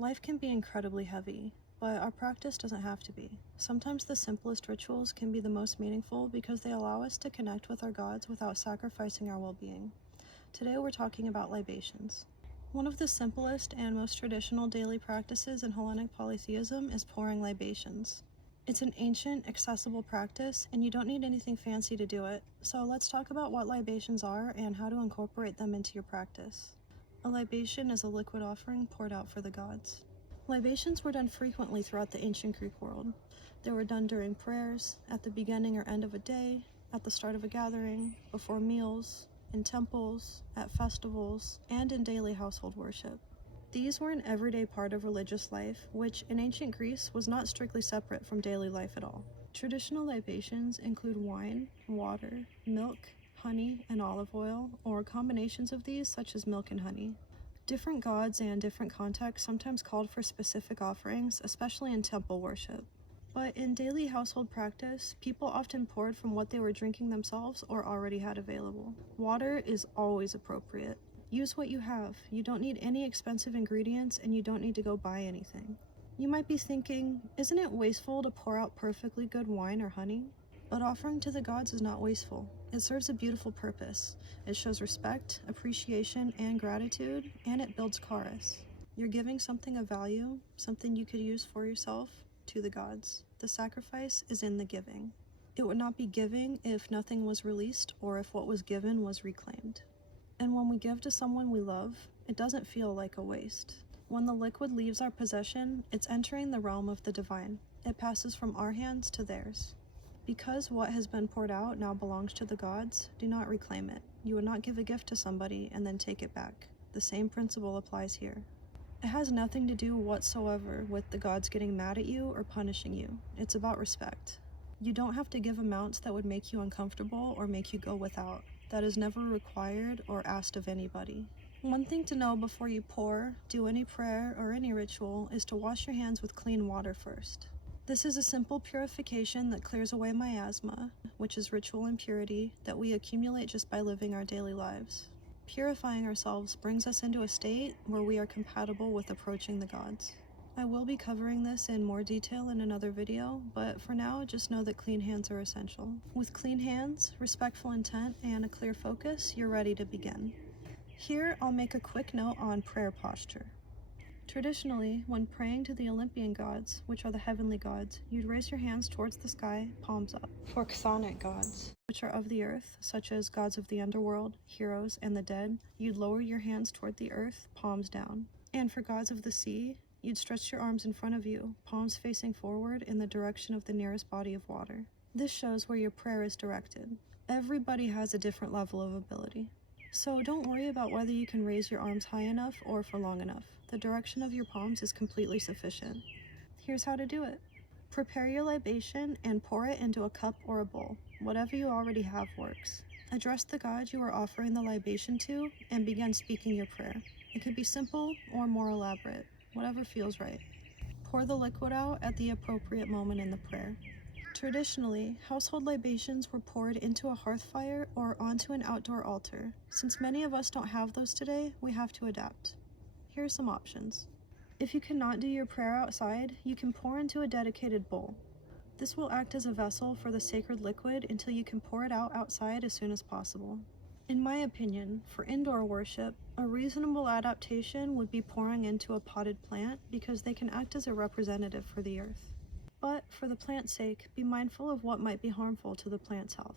Life can be incredibly heavy, but our practice doesn't have to be. Sometimes the simplest rituals can be the most meaningful because they allow us to connect with our gods without sacrificing our well-being. Today we're talking about libations. One of the simplest and most traditional daily practices in Hellenic polytheism is pouring libations. It's an ancient, accessible practice, and you don't need anything fancy to do it. So let's talk about what libations are and how to incorporate them into your practice. A libation is a liquid offering poured out for the gods. Libations were done frequently throughout the ancient Greek world. They were done during prayers, at the beginning or end of a day, at the start of a gathering, before meals, in temples, at festivals, and in daily household worship. These were an everyday part of religious life, which in ancient Greece was not strictly separate from daily life at all. Traditional libations include wine, water, milk, honey, and olive oil, or combinations of these such as milk and honey. Different gods and different contexts sometimes called for specific offerings, especially in temple worship. But in daily household practice, people often poured from what they were drinking themselves or already had available. Water is always appropriate. Use what you have. You don't need any expensive ingredients, and you don't need to go buy anything. You might be thinking, isn't it wasteful to pour out perfectly good wine or honey? But offering to the gods is not wasteful. It serves a beautiful purpose. It shows respect, appreciation, and gratitude, and it builds charis. You're giving something of value, something you could use for yourself, to the gods. The sacrifice is in the giving. It would not be giving if nothing was released or if what was given was reclaimed. And when we give to someone we love, it doesn't feel like a waste. When the liquid leaves our possession, it's entering the realm of the divine. It passes from our hands to theirs. Because what has been poured out now belongs to the gods, do not reclaim it. You would not give a gift to somebody and then take it back. The same principle applies here. It has nothing to do whatsoever with the gods getting mad at you or punishing you. It's about respect. You don't have to give amounts that would make you uncomfortable or make you go without. That is never required or asked of anybody. One thing to know before you pour, do any prayer, or any ritual is to wash your hands with clean water first. This is a simple purification that clears away miasma, which is ritual impurity that we accumulate just by living our daily lives. Purifying ourselves brings us into a state where we are compatible with approaching the gods. I will be covering this in more detail in another video, but for now, just know that clean hands are essential. With clean hands, respectful intent, and a clear focus, you're ready to begin. Here, I'll make a quick note on prayer posture. Traditionally, when praying to the Olympian gods, which are the heavenly gods, you'd raise your hands towards the sky, palms up. For chthonic gods, which are of the earth, such as gods of the underworld, heroes, and the dead, you'd lower your hands toward the earth, palms down. And for gods of the sea, you'd stretch your arms in front of you, palms facing forward in the direction of the nearest body of water. This shows where your prayer is directed. Everybody has a different level of ability. So don't worry about whether you can raise your arms high enough or for long enough. The direction of your palms is completely sufficient. Here's how to do it. Prepare your libation and pour it into a cup or a bowl. Whatever you already have works. Address the god you are offering the libation to and begin speaking your prayer. It could be simple or more elaborate, whatever feels right. Pour the liquid out at the appropriate moment in the prayer. Traditionally, household libations were poured into a hearth fire or onto an outdoor altar. Since many of us don't have those today, we have to adapt. Here are some options. If you cannot do your prayer outside, you can pour into a dedicated bowl. This will act as a vessel for the sacred liquid until you can pour it out outside as soon as possible. In my opinion, for indoor worship, a reasonable adaptation would be pouring into a potted plant because they can act as a representative for the earth. But for the plant's sake, be mindful of what might be harmful to the plant's health.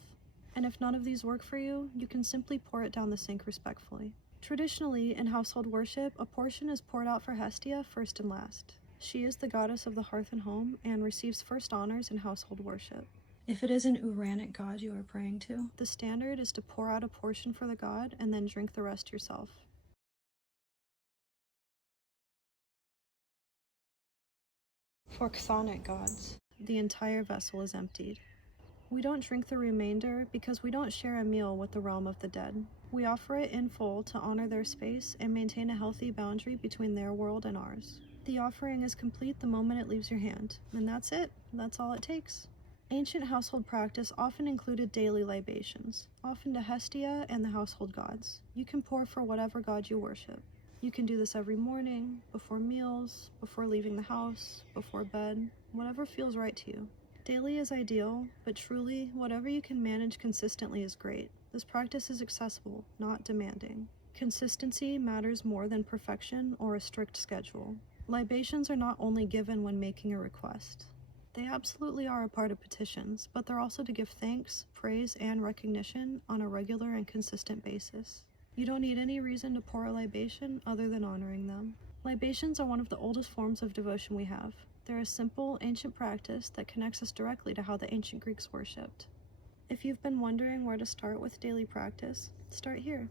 And if none of these work for you, you can simply pour it down the sink respectfully. Traditionally, in household worship, a portion is poured out for Hestia first and last. She is the goddess of the hearth and home and receives first honors in household worship. If it is an Uranic god you are praying to, the standard is to pour out a portion for the god and then drink the rest yourself. For chthonic gods, the entire vessel is emptied. We don't drink the remainder because we don't share a meal with the realm of the dead. We offer it in full to honor their space and maintain a healthy boundary between their world and ours. The offering is complete the moment it leaves your hand, and that's it. That's all it takes. Ancient household practice often included daily libations, often to Hestia and the household gods. You can pour for whatever god you worship. You can do this every morning, before meals, before leaving the house, before bed, whatever feels right to you. Daily is ideal, but truly, whatever you can manage consistently is great. This practice is accessible, not demanding. Consistency matters more than perfection or a strict schedule. Libations are not only given when making a request. They absolutely are a part of petitions, but they're also to give thanks, praise, and recognition on a regular and consistent basis. You don't need any reason to pour a libation other than honoring them. Libations are one of the oldest forms of devotion we have. They're a simple, ancient practice that connects us directly to how the ancient Greeks worshipped. If you've been wondering where to start with daily practice, start here.